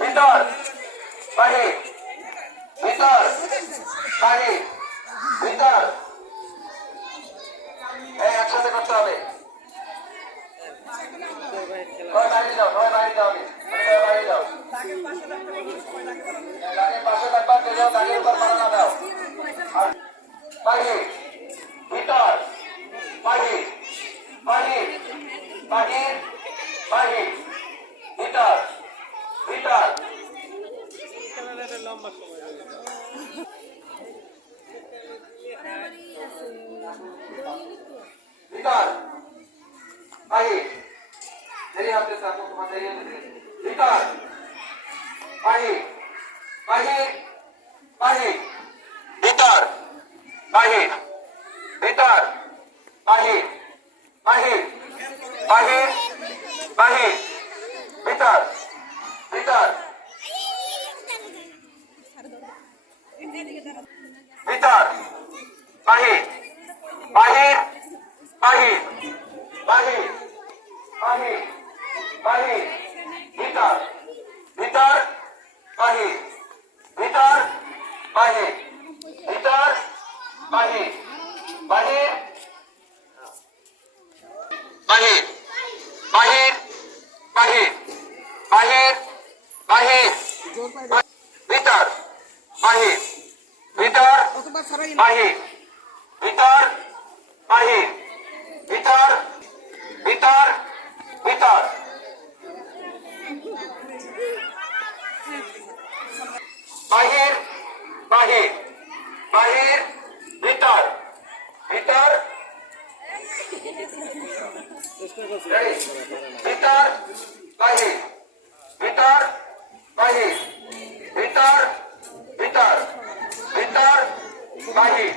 ভিতর বাহির ভিতর বাহির ভিতর একসাথে করতে হবে। বাইরে যাও, সবাই বাইরে যাও, বাইরে যাও, দাগের পাশে থাকবা, কেউ দাগের উপর মারা না দাও। বাহির ভিতর বাহির বাহির বাহির বাহির ভিতর ভিতর লম্বা সময় ভিতর বাহির দেরি হচ্ছে স্যার, তোমার দেরি হচ্ছে। ভিতর বাহির বাহির বাহির ভিতর বাহির ভিতর বাহির বাহির বাহির বাহির ভিতর ভিতর ভিতর বাহির বাহির বাহির বাহির বাহির বাহির ভিতর ভিতর বাহির ভিতর বাহির ভিতর বাহির বাহির বাহির বাহির বাহির বাহির বাহির ভিতর বাহির ভিতর বাহির ভিতর বাহির ভিতর ভিতর ভিতর বাহির বাহির বাহির ভিতর ভিতর ভিতর বাহির ভিতর বাহির ভিতর ভিতর ভিতর বাহির